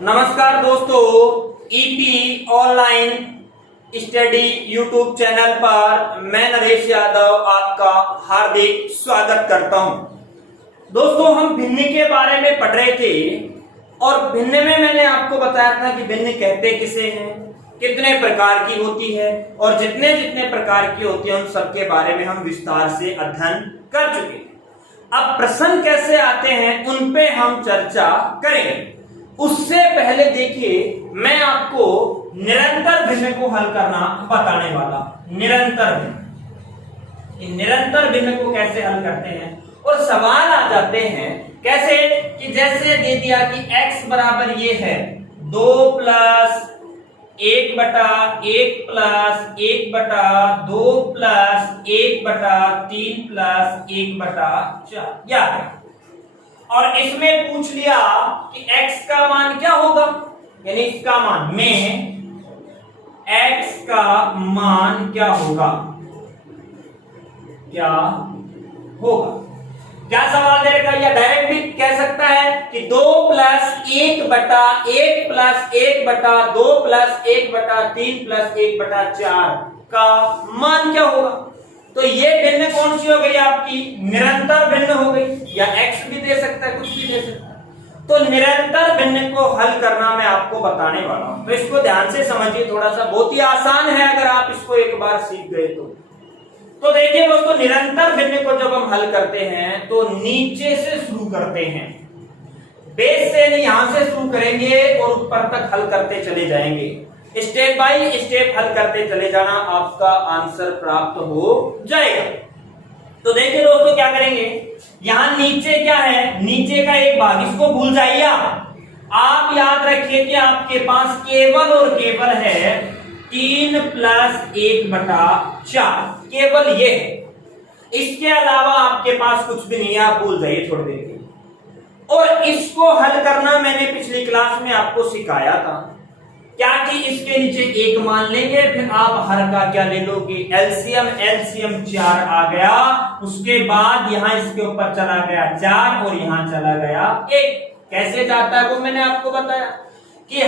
नमस्कार दोस्तों, EP online study YouTube channel पर मैं नरेश यादव आपका हार्दिक स्वागत करता हूं। दोस्तों, हम भिन्न के बारे में पढ़ रहे थे और भिन्न में मैंने आपको बताया था कि भिन्न कहते किसे हैं, कितने प्रकार की होती है और जितने जितने प्रकार की होती है उन सबके बारे में हम विस्तार से अध्ययन कर चुके हैं। अब प्रश्न कैसे आते हैं उन पे हम चर्चा करेंगे। उससे पहले देखिए, मैं आपको निरंतर भिन्न को हल करना बताने वाला। निरंतर भिन्न को कैसे हल करते हैं और सवाल आ जाते हैं कैसे कि जैसे दे दिया कि x बराबर ये है 2 प्लस 1 बटा 1 प्लस 1 बटा 2 प्लस 1 बटा 3 प्लस 1 बटा 4 या और इसमें पूछ लिया कि x का मान क्या होगा, यानी इसका मान में x का मान क्या होगा, क्या सवाल दे रखा है। या डायरेक्ट भी कह सकता है कि 2 प्लस 1 बटा 1 प्लस 1 बटा 2 प्लस 1 बटा 3 प्लस 1 बटा 4 का मान क्या होगा। तो ये भिन्न कौन सी हो गई आपकी, निरंतर भिन्न हो गई, या x भी दे सकता है, कुछ भी दे सकता है। तो निरंतर भिन्न को हल करना मैं आपको बताने वाला हूं, तो इसको ध्यान से समझिए। थोड़ा सा बहुत ही आसान है अगर आप इसको एक बार सीख गए तो देखिए दोस्तों, निरंतर भिन्न को जब हम हल करते हैं तो नीचे से शुरू करते हैं, बेस से नहीं, यहां से शुरू करेंगे और ऊपर तक हल करते चले जाएंगे। स्टेप बाय स्टेप हल करते चले जाना, आपका आंसर प्राप्त हो जाएगा। तो देखिए दोस्तों, क्या करेंगे, यहां नीचे क्या है, नीचे का एक भाग, इसको भूल जाइए। आप याद रखिए कि आपके पास केवल और केवल है 3 प्लस 1 बटा 4, केवल ये है। इसके अलावा आपके पास कुछ भी नहीं है, आप भूल जाइए थोड़ी देर के। और इसको हल करना मैंने पिछली क्लास में आपको सिखाया था, क्या कि इसके नीचे एक मान लेंगे, फिर आप हर का क्या ले लोगे, एलसीएम 4 आ गया। उसके बाद यहां इसके ऊपर चला गया 4 और यहां चला गया 1। कैसे जाता है वो मैंने आपको बताया कि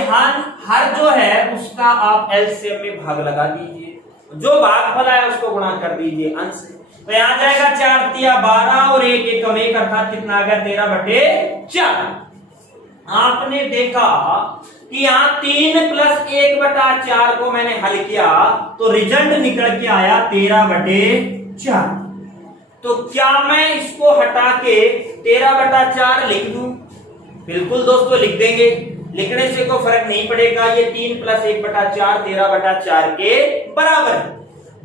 हर जो है उसका आप एलसीएम में भाग लगा दीजिए, जो भागफल आया उसको गुणा कर दीजिए अंश से। तो यहां जाएगा 4 तिया 12 और 1 एकम 1, अर्थात कितना आ गया 13/4। आपने देखा कि यहाँ 3 प्लस 1 बटा 4 को मैंने हल किया तो रिजल्ट निकल के आया 13/4। तो क्या मैं इसको हटा के 13/4 लिख दूं? बिल्कुल दोस्तों, लिख देंगे, लिखने से कोई फर्क नहीं पड़ेगा। ये 3 प्लस 1 बटा 4 13/4 के बराबर है।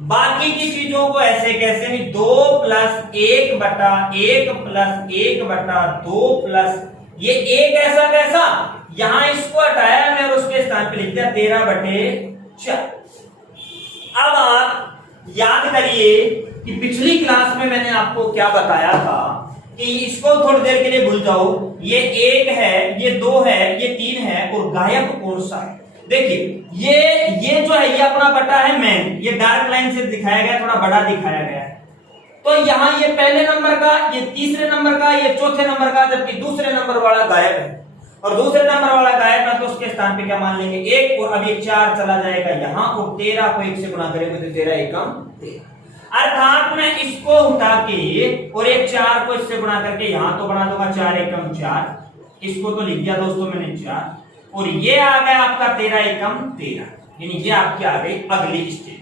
बाकी की चीजों को ऐसे कैसे भी 2 प्लस 1 बटा 1 प्लस 1 बटा 2 प्लस ये एक ऐसा कैसा, यहां इसको हटाया मैंने और उसके स्थान पे लिख दिया 13/4। अब आप याद करिए कि पिछली क्लास में मैंने आपको क्या बताया था कि इसको थोड़ी देर के लिए भूल जाओ। ये 1 है, ये 2 है, ये 3 है और गायब कौन सा है। देखिए ये जो है ये अपना बटा है मेन, ये डार्क लाइन से दिखाया गया, थोड़ा बड़ा दिखाया गया है। तो यहाँ ये पहले नंबर का, ये तीसरे नंबर का, ये चौथे नंबर का, जबकि दूसरे नंबर वाला गायब है। और दूसरे नंबर वाला गायब है तो उसके स्थान पे क्या मान लेंगे 1, और अब ये 4 चला जाएगा यहाँ और 13 को 1 से गुणा करेंगे तो 13 एकम 13। अर्थात मैं इसको उठा के और एक 4 को इससे गुणा करके यहाँ तो बना दूंगा 4 एकम 4, इसको तो लिख दिया दोस्तों मैंने 4, और ये आ गया आपका 13 एकम 13, यानी ये आपकी आ गई अगली स्टेप।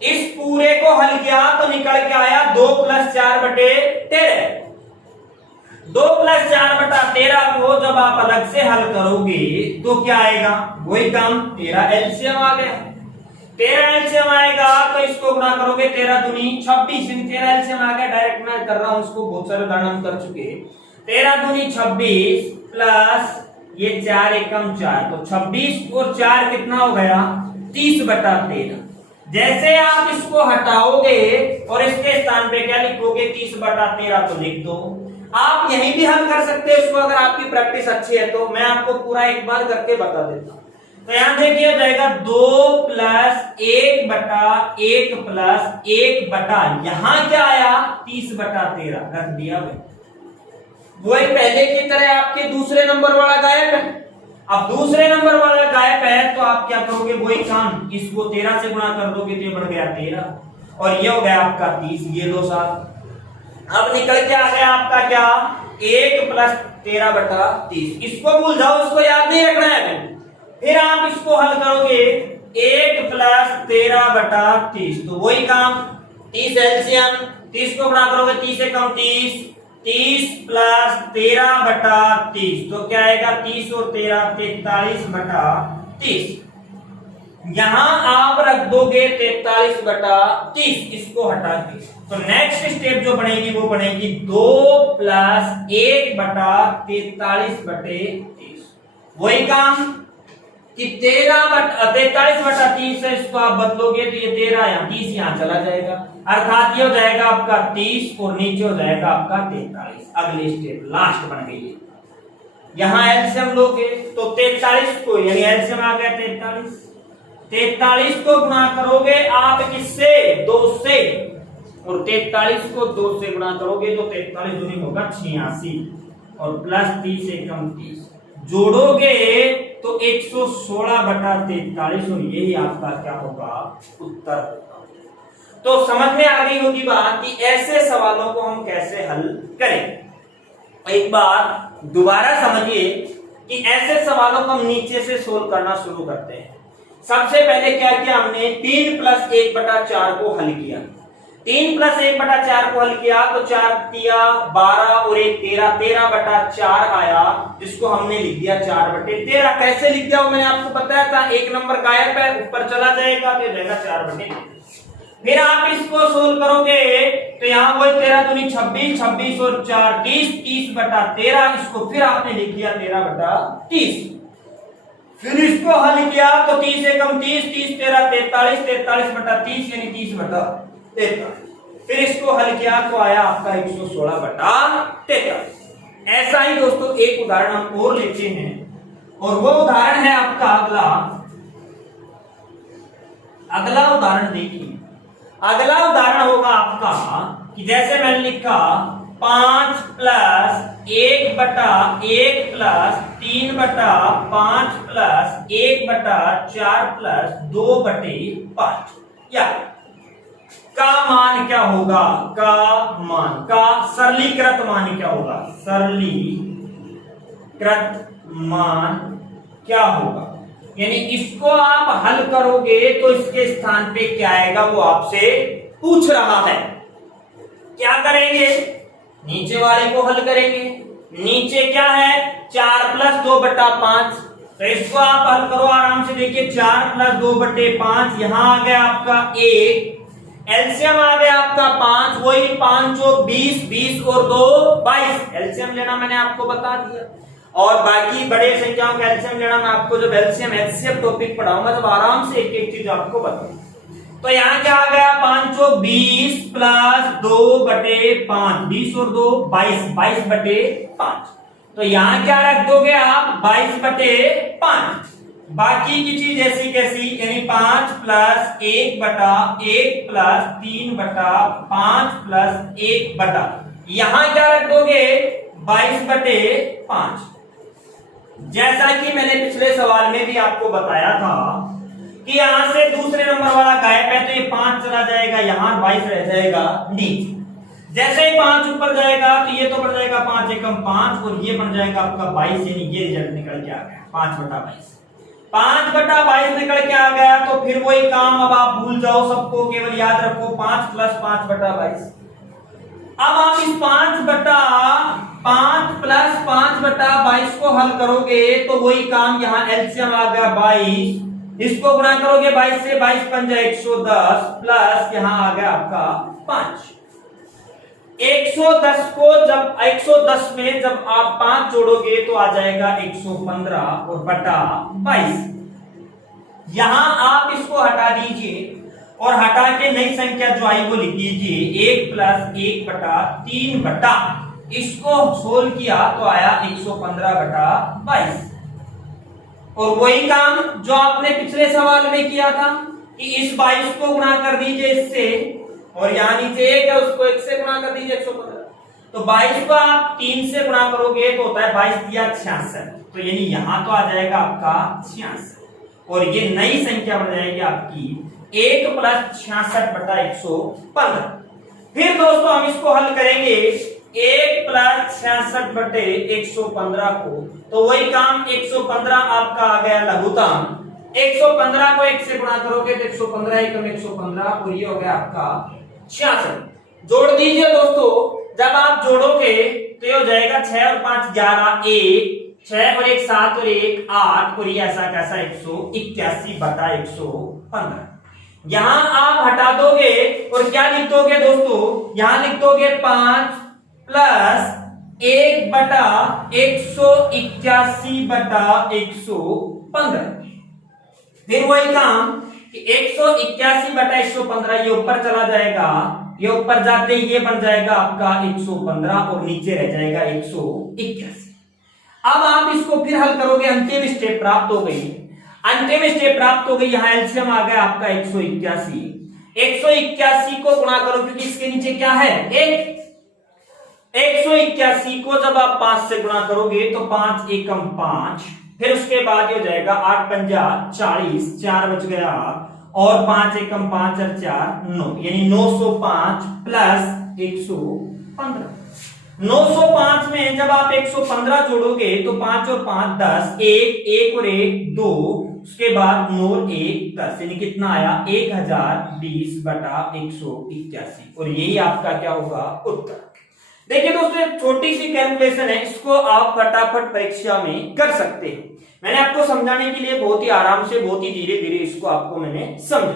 इस पूरे को हल किया तो निकल के आया 2 प्लस 4/13। 2 प्लस 4/13 को जब आप अलग से हल करोगे तो क्या आएगा, वही काम 13 एलसीएम आ गया। 13 एलसीएम आएगा तो इसको गुणा करोगे 13 दूनी 26, 13 एलसीएम आ गया। डायरेक्ट मैं कर रहा हूं इसको, बहुत सारे उदाहरण हम कर चुके। 13 दूनी 26 प्लस ये 4 एकम 4, तो 26 और 4 कितना हो गया 30/13। जैसे आप इसको हटाओगे और इसके स्थान पे क्या लिखोगे 30/13 तो लिख दो। आप यहीं भी हल कर सकते हैं इसको, अगर आपकी प्रैक्टिस अच्छी है तो। मैं आपको पूरा एक बार करके बता देता हूं। तो यहां देखिए जाएगा 2 प्लस 1 बटा 1 प्लस 1 बटा, यहां क्या आया 30/13 रख दिया। वही पहले की तरह आपके दूसरे नंबर वाला गायब है। अब दूसरे नंबर वाला गायब है तो आप क्या करोगे, वही काम, इसको 13 से गुणा कर दोगे तो ये बढ़ गया 13 और ये हो गया आपका 30, ये लो साथ। अब निकल के आ गया आपका क्या, 1 प्लस 13 बटा 30। इसको भूल जाओ, इसको याद नहीं रखना है अभी। फिर आप इसको हल करोगे 1 प्लस 13 बटा 30, तो वही काम 30 एलसीएम, 30 को गुणा करोगे 30 से कम 30, 30 प्लस 13 बटा 30, तो क्या आएगा 30 और 13 43 बटा 30। यहां आप रख दोगे 43 बटा 30, इसको हटा के तो नेक्स्ट स्टेप जो बनेगी वो बनेगी 2 प्लस 1 बटा 43 बटे 30। वही काम कि 43 बटा 30 है, इसको आप बदलोगे तो ये 13 यहाँ 30 यहाँ चला जाएगा, अर्थात ये हो जाएगा आपका 30 और नीचे हो जाएगा आपका 43। अगले स्टेप लास्ट बन गई है, यहाँ एलसीएम लोगे तो 43 को, यानी एलसीएम आ गया 43 को गुणा करोगे आप किससे, 2 से, और 43 को 2 से गुणा करोगे तो 43 दूनी होगा 86 और प्लस 30 एकम 30, जोड़ोगे तो 116 बटा 43 और यही आपका क्या होगा, उत्तर होगा। तो समझ में आ गई होगी बात कि ऐसे सवालों को हम कैसे हल करें। एक बार दोबारा समझिए कि ऐसे सवालों को हम नीचे से सोल्व करना शुरू करते हैं। सबसे पहले क्या किया हमने, 3 प्लस 1 बटा 4 को हल किया। 3 प्लस 1 बटा 4 को हल किया तो 4 दिया 12 और 1 13, 13 बटा 4 आया, जिसको हमने लिख दिया 4 बटे 13। कैसे लिख दिया वो मैंने आपको बताया था, एक नंबर गायब है, ऊपर चला जाएगा तो रहेगा 4 बटे 13। फिर आप इसको सोल्व करोगे तो यहाँ वही 13 दूनी 26, 26 और 4 30, 30 बटा 13, इसको फिर आपने लिख दिया 13 बटा 30। फिर इसको हल किया तो 30 से कम 30, 30 13 43, 43 बटा 30 यानी 30 बटा 43। फिर इसको हल किया तो आया आपका 116 बटा 43। ऐसा ही दोस्तों एक उदाहरण हम और लेते हैं, और वो उदाहरण है आपका अगला उदाहरण देखिए। अगला उदाहरण होगा आपका कि जैसे मैंने लिखा 5 प्लस 1 बटा 1 प्लस 3 बटा 5 प्लस 1 बटा 4 प्लस 2 बटे 5, या का मान क्या होगा, का मान का सरलीकृत मान क्या होगा, सरलीकृत मान क्या होगा, यानी इसको आप हल करोगे तो इसके स्थान पे क्या आएगा वो आपसे पूछ रहा है। क्या करेंगे, नीचे वाले को हल करेंगे। नीचे क्या है, 4 प्लस 2 बटा 5, तो इसको आप हल करो आराम से। देखिए 4 प्लस 2 बटे 5, यहां आ गया आपका 1, एलसीएम आ गया आपका 5, वही 5 और 20, 20 और 2 22, एलसीएम लेना मैंने आपको बता दिया। और बाकी बड़े संख्याओं का एलसीएम लेना मैं आपको जब एलसीएम एचसीएफ टॉपिक पढ़ाऊंगा तब आराम से एक एक चीज आपको बताऊंगा। तो यहाँ क्या आ गया, 5 और 20 प्लस 2 बटे 5, 20 और 2 22, 22 बटे 5। तो यहाँ क्या रख दोगे आप, 22 बटे 5। बाकी की चीज ऐसी कैसी, यानी 5 प्लस 1 बटा 1 प्लस 3 बटा 5 प्लस 1 बटा, यहां क्या रख दोगे 22 बटे 5। जैसा कि मैंने पिछले सवाल में भी आपको बताया था कि यहां से दूसरे नंबर वाला गायब है तो ये 5 चला जाएगा, यहां 22 रह जाएगा नीचे। जैसे ही 5 ऊपर जाएगा तो ये तो बढ़ जाएगा 5 एकम 5 और ये बन जाएगा आपका 22, यानी ये रिजल्ट निकल के आ गया 5 बटा 22। 5 बटा 22 निकल के आ गया तो फिर वही काम, अब आप भूल जाओ सबको, केवल याद रखो 5 प्लस 5 बटा 22। अब आप इस 5 प्लस 5 बटा 22 को हल करोगे तो वही काम, यहां एलसीएम आ गया 22, इसको गुणा करोगे 22 से, 22 बन जाए 110 प्लस यहां आ गया आपका 5। 110 को जब 110 में जब आप 5 जोड़ोगे तो आ जाएगा 115 और बटा 22। यहां आप इसको हटा दीजिए और हटा के नई संख्या जो आई वो लिख दीजिए 1 प्लस 1 बटा 3 बटा, इसको सोल्व किया तो आया 115 बटा 22। और वही काम जो आपने पिछले सवाल में किया था कि इस 22 को गुणा कर दीजिए इससे, और यहां नीचे 1 है उसको 1 से गुणा कर दीजिए 115। तो 22 को आप 3 से गुणा करोगे तो होता है 22 दिया 66, तो यानी यहां तो आ जाएगा आपका 66 और ये नई संख्या बन जाएगी आपकी 1 + 66/115। फिर दोस्तों हम इसको हल करेंगे 1 + 66/115 को, तो वही काम 115 आपका आ गया लघुत्तम। 115 को 1 से गुणा करोगे तो 115 × 115 और ये हो गया आपका 66। जोड़ दीजिए दोस्तों, जब आप जोड़ोगे तो ये हो जाएगा 6 और 5 11, 1 6 और 1 7 और 1 8 और ये ऐसा कैसा 181/115। यहां आप हटा दोगे और क्या लिख दोगे दोस्तों, यहां लिख दोगे 5 + 1/181/115। फिर वही काम कि 181/115 ये ऊपर चला जाएगा, ये ऊपर जाते ही ये बन जाएगा आपका 115 और नीचे रह जाएगा 181। अब आप इसको फिर हल करोगे, अंतिम स्टेप प्राप्त हो गई, अंतिम स्टेप प्राप्त हो गई। यहां एलसीएम आ गया आपका 181। 181 को गुणा करो क्योंकि इसके नीचे क्या है 1। 181 को जब आप 5 से गुणा करोगे तो 5 एकम 5, फिर उसके बाद ये हो जाएगा 8 पंजा 40, 4 बच गया और 5 एकम 5 और 4 9, यानी 905 + 115। 905 में जब आप 115 जोड़ोगे तो 5 और 5 10, 1 और 1 2, उसके बाद 9 और 1 10, यानी कितना आया 1020/181 और यही आपका क्या होगा उत्तर। देखिए दोस्तों, एक छोटी सी कैलकुलेशन है, इसको आप फटाफट परीक्षा में कर सकते हैं। मैंने आपको समझाने के लिए बहुत ही आराम से, बहुत ही धीरे धीरे इसको आपको मैंने समझा।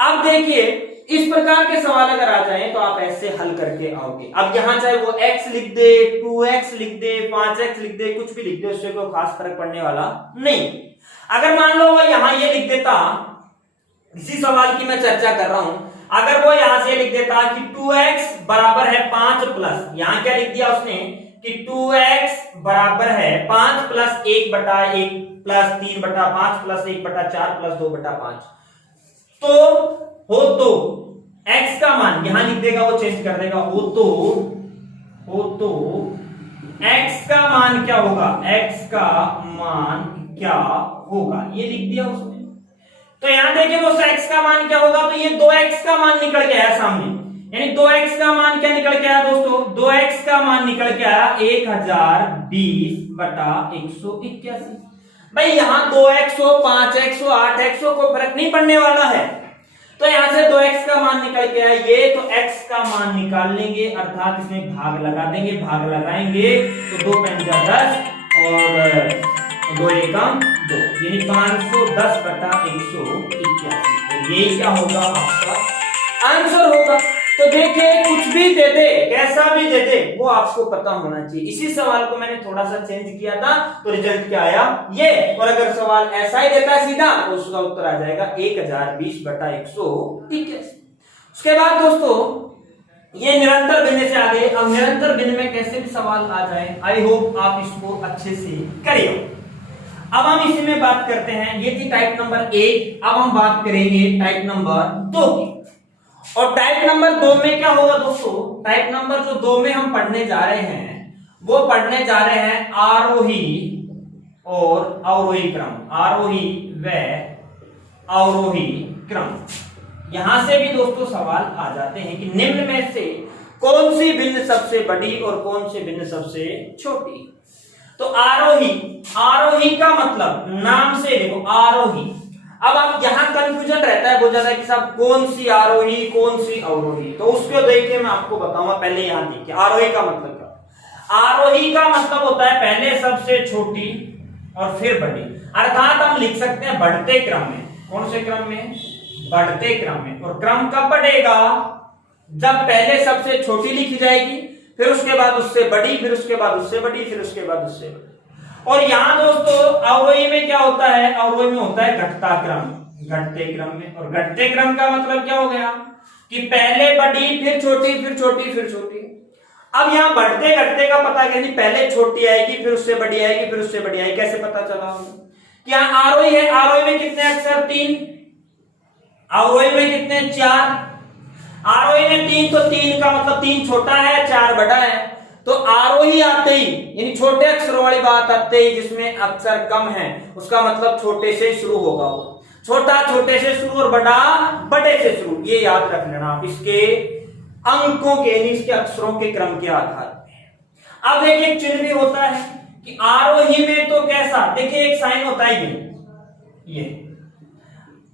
अब देखिए, इस प्रकार के सवाल अगर आ जाएं तो आप ऐसे हल करके आओगे। अब यहां चाहे वो x लिख दे, 2x लिख दे, 5x लिख दे, कुछ भी लिख दे, उससे कोई खास फर्क पड़ने वाला नहीं। अगर मान लो वो यहां ये लिख देता, इसी सवाल की मैं चर्चा कर रहा हूं, अगर वो यहां से लिख देता कि 2x बराबर है 5 प्लस, यहां क्या लिख दिया उसने कि 2x बराबर है 5 + 1/1 + 3/5 + 1/4 + 2/5, तो हो तो x का मान यहां लिख देगा, वो चेंज कर देगा, हो तो x का मान क्या होगा, x का मान क्या होगा, ये लिख दिया उसने। तो यहां देखिए दोस्तों, x का मान क्या होगा, तो ये 2x का मान निकल के आया सामने, यानी 2x का मान क्या निकल के आया दोस्तों, 2x का मान निकल के आया 1020/181। भाई यहां 2x हो, 5x हो, 8x हो, कोई फर्क नहीं पड़ने वाला है। तो यहां से 2x का मान निकल के आया ये, तो x का मान निकाल लेंगे, अर्थात इसमें भाग लगा देंगे, भाग लगाएंगे तो 2 पंजा 10 और 2 एकम 2, यानी 510/181। ये क्या होगा आपका आंसर होगा। तो देखिए, कुछ भी दे दे, कैसा भी दे दे, वो आपको पता होना चाहिए। इसी सवाल को मैंने थोड़ा सा चेंज किया था तो रिजल्ट क्या आया ये, और अगर सवाल ऐसा ही देता है सीधा तो उसका उत्तर आ जाएगा 1020/181। उसके बाद दोस्तों, ये निरंतर भिन्न से आगे, अब निरंतर भिन्न में कैसे भी सवाल आ जाए, आई होप आप इसको अच्छे से करिए। अब हम इसी में बात करते हैं, ये थी टाइप नंबर 1। अब हम बात करेंगे टाइप नंबर 2 की। और टाइप नंबर 2 में क्या होगा दोस्तों, टाइप नंबर जो 2 में हम पढ़ने जा रहे हैं, वो पढ़ने जा रहे हैं आरोही और अवरोही क्रम, आरोही व अवरोही क्रम। यहां से भी दोस्तों सवाल आ जाते हैं कि निम्न में से कौन सी भिन्न सबसे बड़ी और कौन सी भिन्न सबसे छोटी। तो आरोही, आरोही का मतलब नाम से देखो आरोही। अब आप यहां कंफ्यूजन रहता है बहुत ज्यादा कि साहब कौन सी आरोही कौन सी अवरोही, तो उसको देखिए मैं आपको बताऊंगा। पहले यहां देखिए आरोही का मतलब क्या। आरोही का मतलब होता है पहले सबसे छोटी और फिर बड़ी, अर्थात हम लिख सकते हैं बढ़ते क्रम में। कौन से क्रम में, बढ़ते क्रम में। और क्रम कब बढ़ेगा, जब पहले सबसे छोटी लिखी जाएगी, फिर उसके बाद उससे बड़ी, फिर उसके बाद उससे बड़ी, फिर उसके बाद उससे बड़ी। और यहां दोस्तों अवरोही में क्या होता है, अवरोही में होता है घटता क्रम, घटते क्रम में। और घटते क्रम का मतलब क्या हो गया कि पहले बड़ी, फिर छोटी, फिर छोटी, फिर छोटी। अब यहां बढ़ते घटते का पता यानी पहले छोटी आएगी, फिर उससे बड़ी आएगी, फिर उससे बड़ी आएगी। कैसे पता चला कि यहां आरोही है, आरोही में कितने अक्षर 3, अवरोही में कितने 4, आरोही में 3, तो 3 का मतलब 3 छोटा है 4 बड़ा है। तो आरोही आते ही यानी छोटे अक्षरों वाली बात आते ही जिसमें अक्षर कम है उसका मतलब छोटे से शुरू होगा। वो छोटा छोटे से शुरू और बड़ा बड़े से शुरू, ये याद रख लेना आप इसके अंकों के यानी इसके अक्षरों के क्रम के आधार पे। अब देखिए एक चिन्ह भी होता है कि आरोही में तो कैसा, देखिए एक साइन होता है ये,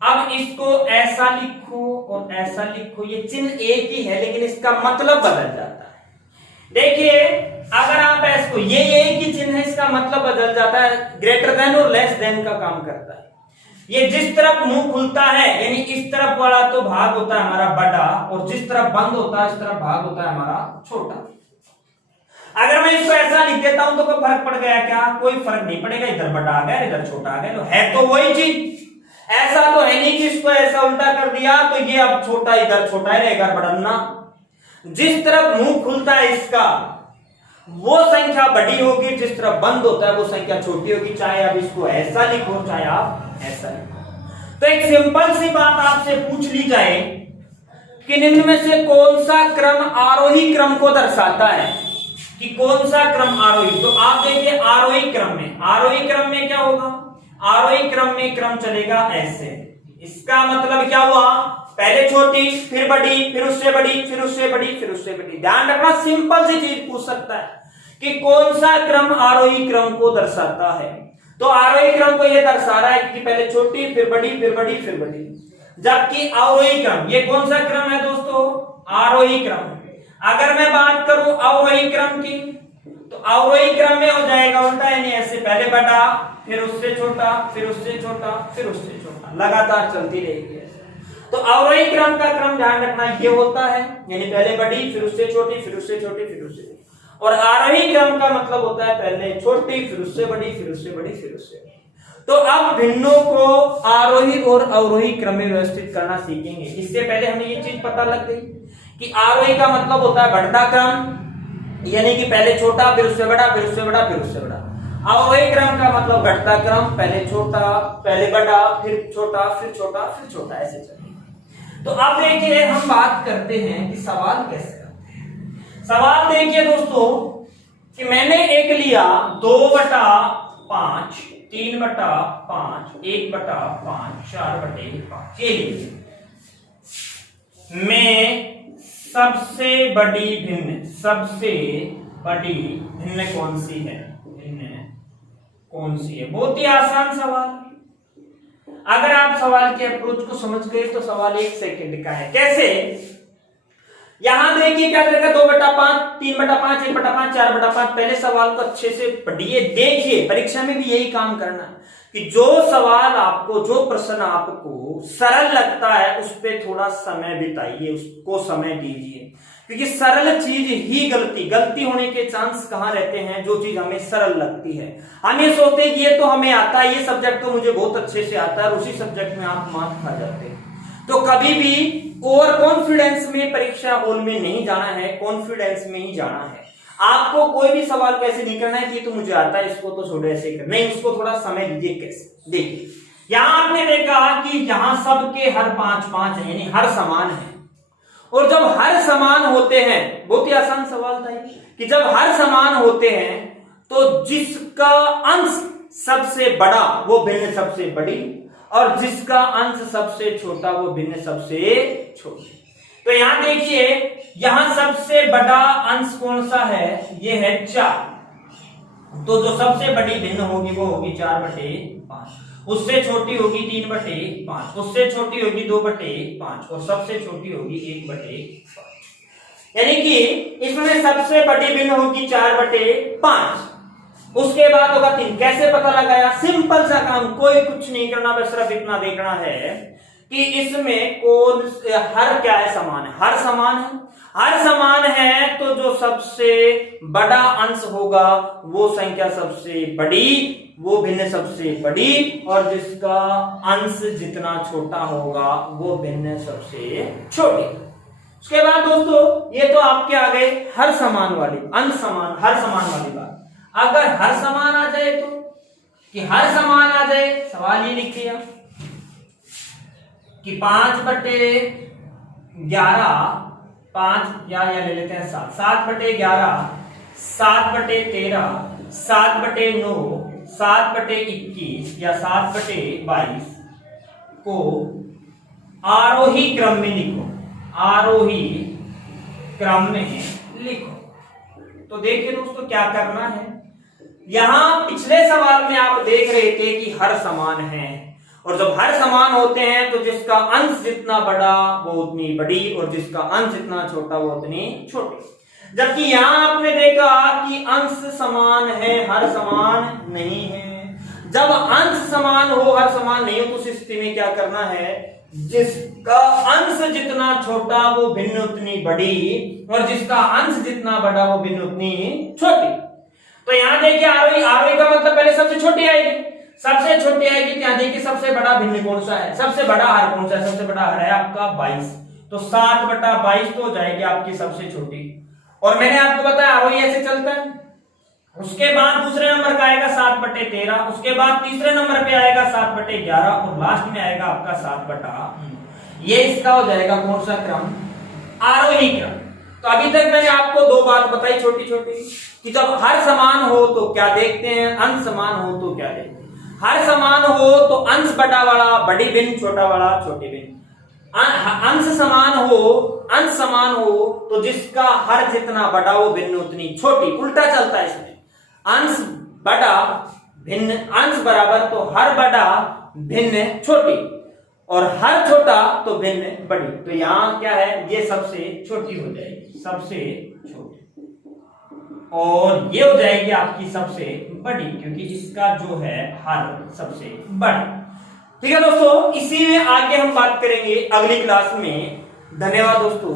अब इसको ऐसा लिखो और ऐसा लिखो, ये चिन्ह एक ही है लेकिन इसका मतलब बदल जाता है। देखिए अगर आप इसको ये एक ही चिन्ह है, इसका मतलब बदल जाता है, ग्रेटर देन और लेस देन का काम करता है। ये जिस तरफ मुंह खुलता है यानी इस तरफ वाला तो भाग होता है हमारा बड़ा और जिस तरफ बंद होता है इस तरफ भाग होता है हमारा छोटा। अगर मैं इसको ऐसा लिख देता हूं तो कोई फर्क पड़ गया क्या? कोई फर्क नहीं पड़ेगा, इधर बड़ा आ गया इधर छोटा आ गया, तो है तो वही चीज। ऐसा तो है नहीं कि इसको ऐसा उल्टा कर दिया तो ये अब छोटा इधर छोटा रहेगा बढ़ना। जिस तरफ मुंह खुलता है इसका वो संख्या बड़ी होगी, जिस तरफ बंद होता है वो संख्या छोटी होगी, चाहे आप इसको ऐसा लिखो चाहे आप ऐसा लिखो। तो एक सिंपल सी बात आपसे पूछ ली जाए कि निम्न में से कौन सा क्रम आरोही क्रम को दर्शाता है, कि कौन सा क्रम आरोही, तो आप देखिए आरोही क्रम में क्या होगा, आरोही क्रम में क्रम चलेगा ऐसे। इसका मतलब क्या हुआ, पहले छोटी फिर बड़ी फिर उससे बड़ी फिर उससे बड़ी फिर उससे बड़ी। ध्यान रखना सिंपल सी चीज पूछ सकता है कि कौन सा क्रम आरोही क्रम को दर्शाता है, तो आरोही क्रम को यह दर्शा रहा है कि पहले छोटी फिर बड़ी फिर बड़ी फिर बड़ी। जबकि अवरोही क्रम, ये कौन सा क्रम है दोस्तों, आरोही क्रम। अगर मैं बात करूं अवरोही क्रम की तो अवरोही क्रम में हो जाएगा उल्टा, यानी ऐसे पहले बड़ा फिर उससे छोटा फिर उससे छोटा फिर उससे छोटा, लगातार चलती रहेगी। तो अवरोही क्रम का क्रम ध्यान रखना ये होता है, यानी पहले बड़ी फिर उससे छोटी फिर उससे छोटी फिर उससे, और आरोही क्रम का मतलब होता है पहले छोटी फिर उससे बड़ी फिर उससे बड़ी फिर उससे। तो अब भिन्नों को आरोही और अवरोही क्रम में व्यवस्थित करना सीखेंगे। इससे पहले हमें ये चीज पता लग गई कि आरोही का मतलब होता है बढ़ता क्रम, यानी कि पहले छोटा फिर उससे बड़ा फिर उससे बड़ा फिर उससे बड़ा। अवरोही क्रम का मतलब घटता क्रम, पहले छोटा पहले बड़ा फिर छोटा फिर छोटा फिर छोटा, ऐसे चलेगा। तो अब देखिए हम बात करते हैं कि सवाल कैसे करते हैं। सवाल देखिए दोस्तों कि मैंने एक लिया 2/5 3/5 1/5 4/5 ये लीजिए। मैं सबसे बड़ी भिन्न कौन सी है, बहुत ही आसान सवाल। अगर आप सवाल के अप्रोच को समझ गए तो सवाल 1 सेकंड का है। कैसे, यहां देखिए क्या करेगा, 2/5 3/5 1/5 4/5। पहले सवाल को अच्छे से पढ़िए, देखिए, परीक्षा में भी यही काम करना है कि जो सवाल आपको, जो प्रश्न आपको सरल लगता है उस पर थोड़ा समय बिताइए, उसको समय दीजिए, क्योंकि सरल चीज ही गलती होने के चांस कहां रहते हैं, जो चीज हमें सरल लगती है। हम ये सोचते हैं कि ये तो हमें आता है, ये सब्जेक्ट तो मुझे बहुत अच्छे से आता है, और उसी सब्जेक्ट में आप मार्क खा जाते हैं। तो कभी भी ओवर कॉन्फिडेंस में परीक्षा हॉल में नहीं जाना है, कॉन्फिडेंस में ही जाना है। आपको कोई भी सवाल को ऐसे नहीं करना है कि तो मुझे आता है इसको तो छोड़ो ऐसे कर, नहीं, उसको थोड़ा समय दीजिए। कैसे, देखिए यहां आपने देखा कि यहां सबके हर 5-5 है, यानी हर समान है। और जब हर समान होते हैं, बहुत ही आसान सवाल था कि जब हर समान होते हैं तो जिसका अंश सबसे बड़ा वो भिन्न सबसे बड़ी, और जिसका अंश सबसे छोटा वो भिन्न सबसे छोटी। तो यहां देखिए, यहां सबसे बड़ा अंश कौन सा है, ये है 4। तो जो सबसे बड़ी भिन्न होगी वो होगी 4/5, उससे छोटी होगी 3/5, उससे छोटी होगी 2/5, और सबसे छोटी होगी 1/5। यानी कि इसमें सबसे बड़ी भिन्न होगी 4/5, उसके बाद होगा 3। कैसे पता लगाया, सिंपल सा काम, कोई कुछ नहीं करना, बस सिर्फ इतना देखना है कि इसमें कौन हर क्या है, समान है, हर समान है। हर समान है तो जो सबसे बड़ा अंश होगा वो संख्या सबसे बड़ी, वो भिन्न सबसे बड़ी, और जिसका अंश जितना छोटा होगा वो भिन्न सबसे छोटी। उसके बाद दोस्तों ये तो आपके आ गए हर समान वाली, अंश समान, हर समान वाली बात। अगर हर समान आ जाए तो, कि हर समान आ जाए, सवाल ये लिखिए कि 5/11 5 या ले लेते हैं 7 7/11 7/13, 7/9, 7/21 या 7/22 को आरोही क्रम में लिखो, आरोही क्रम में लिखो। तो देखिए दोस्तों क्या करना है, यहां पिछले सवाल में आप देख रहे थे कि हर समान है, और जब हर समान होते हैं तो जिसका अंश जितना बड़ा वो उतनी बड़ी और जिसका अंश जितना छोटा वो उतनी छोटी। जबकि यहां आपने देखा कि अंश समान है, हर समान नहीं है। जब अंश समान हो हर समान नहीं हो तो उस स्थिति में क्या करना है, जिसका अंश जितना छोटा वो भिन्न उतनी बड़ी और जिसका अंश जितना बड़ा वो भिन्न उतनी छोटी। तो यहां देखिए आरोही, आरोही का मतलब पहले सबसे छोटी आएगी, सबसे छोटी आएगी। यहां देखिए सबसे बड़ा भिन्न कौन सा है, सबसे बड़ा हर कौन सा है, सबसे बड़ा हर है आपका 22, तो 7/22 तो हो जाएगी आपकी सबसे छोटी। और मैंने आपको बताया आरोही ऐसे चलता है। उसके बाद दूसरे नंबर का आएगा 7/13, उसके बाद तीसरे नंबर पे आएगा 7/11 और लास्ट में आएगा आपका 7/9। ये इसका हो जाएगा कौन सा क्रम, आरोही क्रम। तो अभी तक मैंने आपको दो बात बताई छोटी छोटी, कि जब हर समान हो तो क्या देखते हैं, अंश समान हो तो क्या देखते हैं। हर समान हो तो अंश बड़ा वाला बड़ी भिन्न, छोटा वाला छोटी भिन्न। अंश समान हो, अंश समान हो तो जिसका हर जितना बड़ा वो भिन्न उतनी छोटी। उल्टा चलता है इसमें, अंश बड़ा भिन्न, अंश बराबर तो हर बड़ा भिन्न छोटी और हर छोटा तो भिन्न बड़ी। तो यहां क्या है, ये सबसे छोटी हो जाएगी, सबसे छोटी, और ये हो जाएगी आपकी सबसे बड़ी, क्योंकि इसका जो है हर सबसे बड़ा। ठीक है दोस्तों, इसी में आगे हम बात करेंगे अगली क्लास में। धन्यवाद दोस्तों।